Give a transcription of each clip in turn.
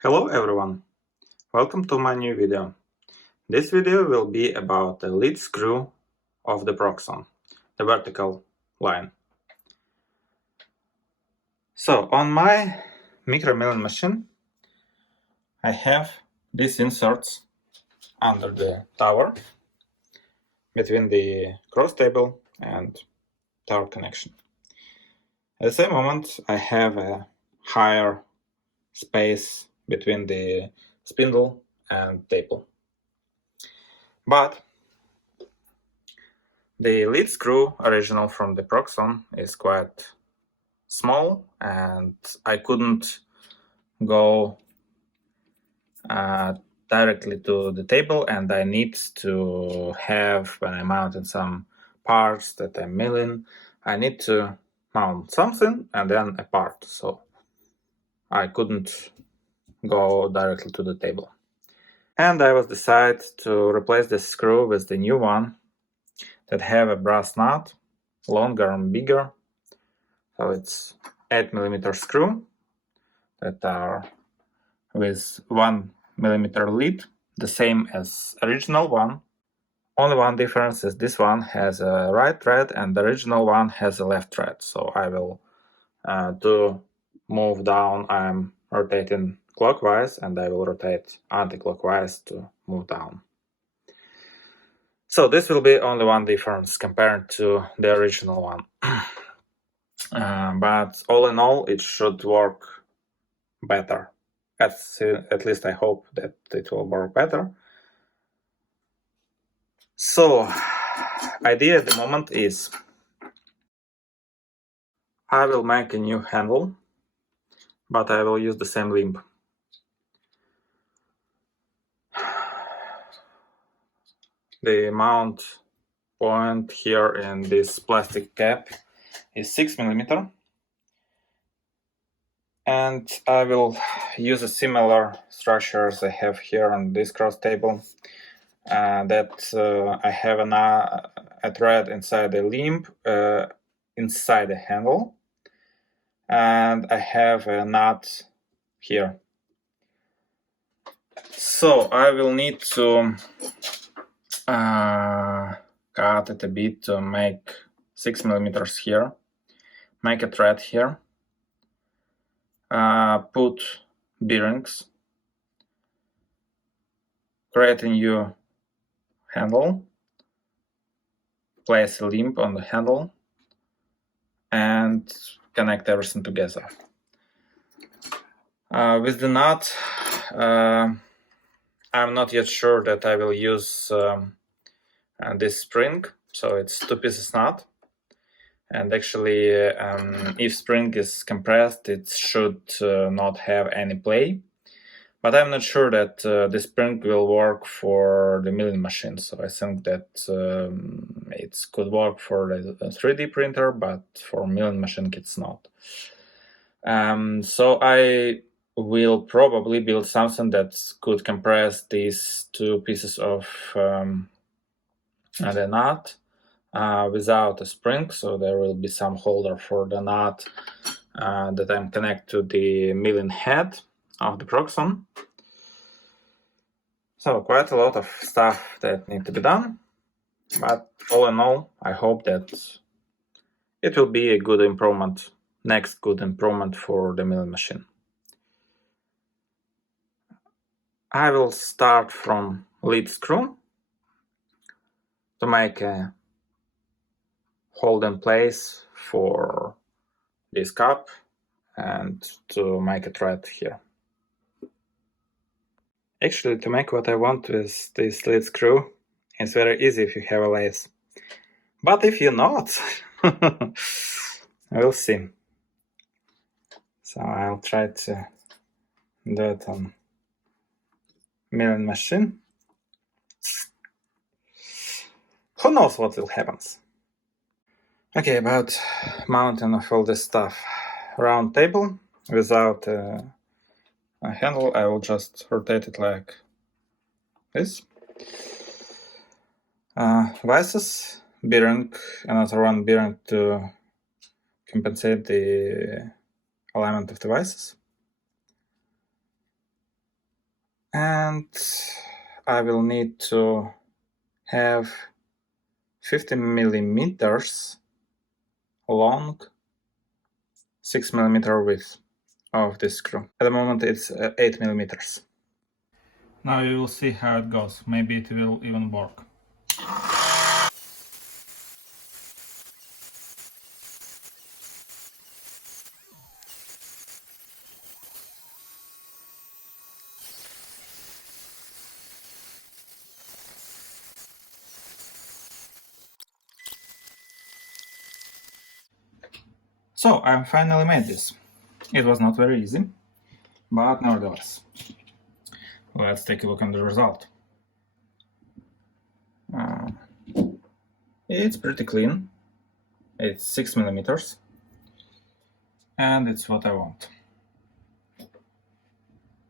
Hello everyone, welcome to my new video. This video will be about the lead screw of the Proxxon, the vertical line. So on my micro milling machine, I have these inserts under the tower between the cross table and tower connection. At the same moment, I have a higher space between the spindle and table. But the lead screw, original from the Proxxon, is quite small, and I couldn't go directly to the table, and I need to have, when I mounted some parts that I'm milling, I need to mount something and then a part, so I couldn't go directly to the table. And I was decided to replace the screw with the new one that have a brass nut, longer and bigger. So it's 8mm screw that are with 1mm lead, the same as original one. Only one difference is this one has a right thread and the original one has a left thread. So I will to move down, I'm rotating clockwise, and I will rotate anti-clockwise to move down. So this will be only one difference compared to the original one. But all in all, it should work better. At least I hope that it will work better. So, idea at the moment is I will make a new handle, but I will use the same limb. The mount point here in this plastic cap is 6mm, and I will use a similar structure as I have here on this cross table. That I have a thread inside the limb, inside the handle, and I have a nut here. So I will need to cut it a bit to make 6mm here, make a thread here, put bearings, create a new handle, place a limb on the handle, and connect everything together. With the nut, I'm not yet sure that I will use this spring, so it's 2 pieces nut, and actually if spring is compressed, it should not have any play, but I'm not sure that the spring will work for the milling machine. So I think that it could work for the 3D printer, but for milling machine it's not. So I will probably build something that could compress these 2 pieces of the nut without a spring, so there will be some holder for the nut that I'm connect to the milling head of the Proxxon. So quite a lot of stuff that need to be done, but all in all, I hope that it will be a good improvement, next good improvement for the milling machine. I will start from lead screw to make a hold in place for this cup and to make a thread here. Actually, to make what I want with this lead screw, it's very easy if you have a lathe. But if you're not, we'll see. So I'll try to do it on milling machine. Who knows what will happen? Okay, about mounting of all this stuff. Round table without a handle, I will just rotate it like this. Vices, bearing, another one bearing to compensate the alignment of the vices. And I will need to have 50 millimeters long, 6 millimeter width of this screw. At the moment it's 8 millimeters. Now you will see how it goes. Maybe it will even work. So I finally made this. It was not very easy, but nevertheless. Let's take a look at the result. It's pretty clean. It's 6 millimeters. And it's what I want.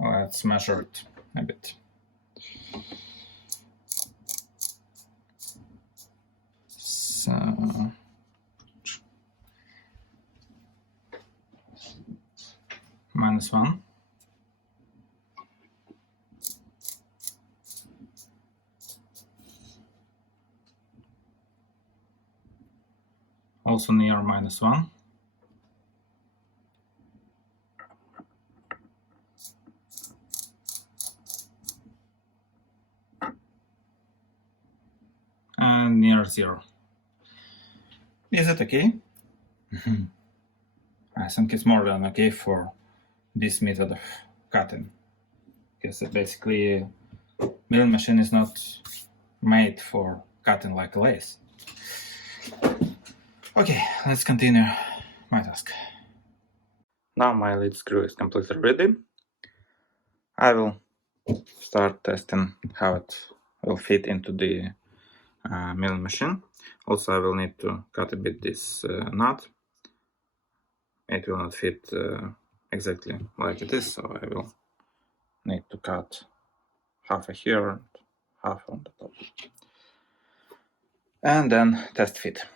Let's measure it a bit. So -1. Also near -1. And near 0. Is it okay? I think it's more than okay for this method of cutting. Because basically milling machine is not made for cutting like a lathe. Okay, let's continue my task. Now my lead screw is completely ready. I will start testing how it will fit into the milling machine. Also, I will need to cut a bit this nut. It will not fit exactly like it is, so I will need to cut half here and half on the top. And then test fit.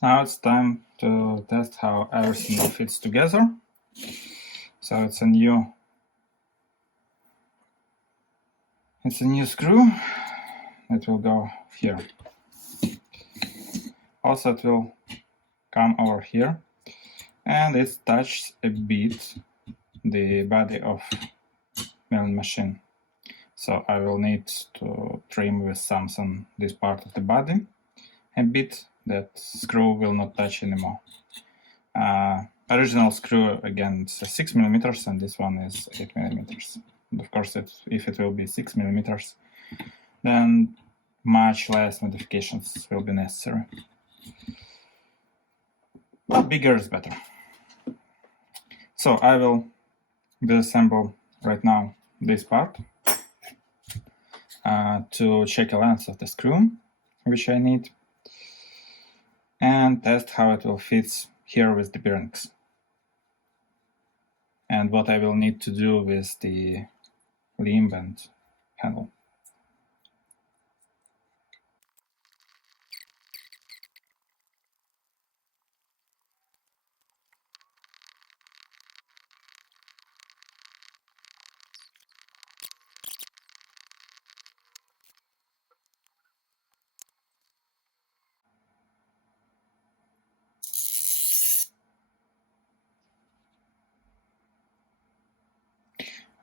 Now it's time to test how everything fits together. So it's a new screw. It will go here. Also it will come over here, and it touches a bit the body of milling machine. So I will need to trim with something this part of the body a bit, that screw will not touch anymore. Original screw, again, it's 6 millimeters, and this one is 8 millimeters. And of course, if it will be 6 millimeters, then much less modifications will be necessary. But bigger is better. So I will disassemble right now this part to check the length of the screw, which I need, and test how it will fit here with the bearings, and what I will need to do with the limb and handle.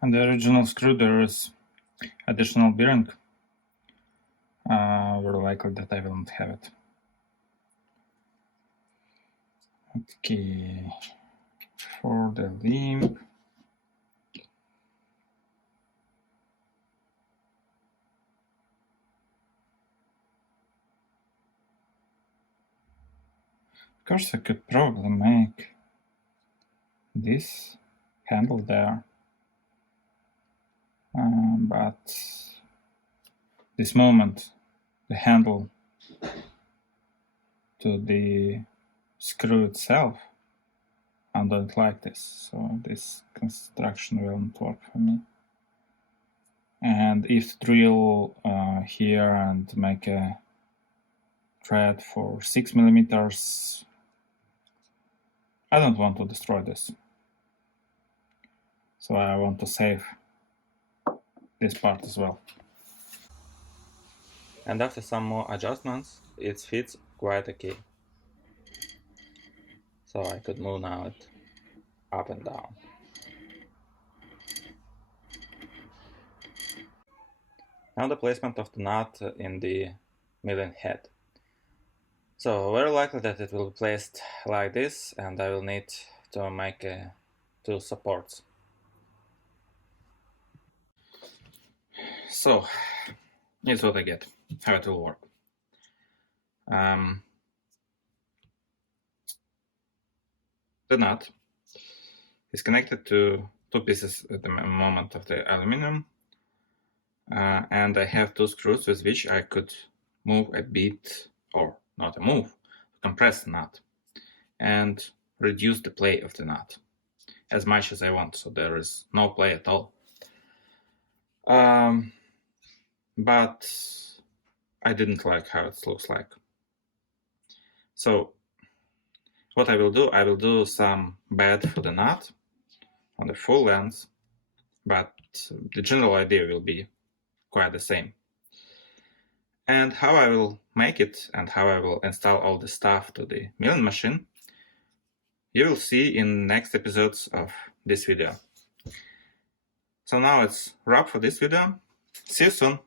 On the original screw there is additional bearing. Very likely that I will not have it. Okay, for the limb, Of course, I could probably make this handle there, but this moment the handle to the screw itself, I don't like this, so this construction will not work for me. And if drill here and make a thread for 6 millimeters, I don't want to destroy this. So I want to save this part as well. And after some more adjustments, it fits quite okay. So I could move now it up and down. Now the placement of the nut in the milling head. So very likely that it will be placed like this, and I will need to make two supports. So here's what I get, how it will work. The nut is connected to two pieces at the moment of the aluminum, and I have two screws with which I could move a bit, or not a move, compress the nut and reduce the play of the nut as much as I want, so there is no play at all. But I didn't like how it looks like. So what I will do some bed for the nut on the full length, but the general idea will be quite the same. And how I will make it and how I will install all the stuff to the milling machine, you will see in next episodes of this video. So now it's wrap for this video. See you soon.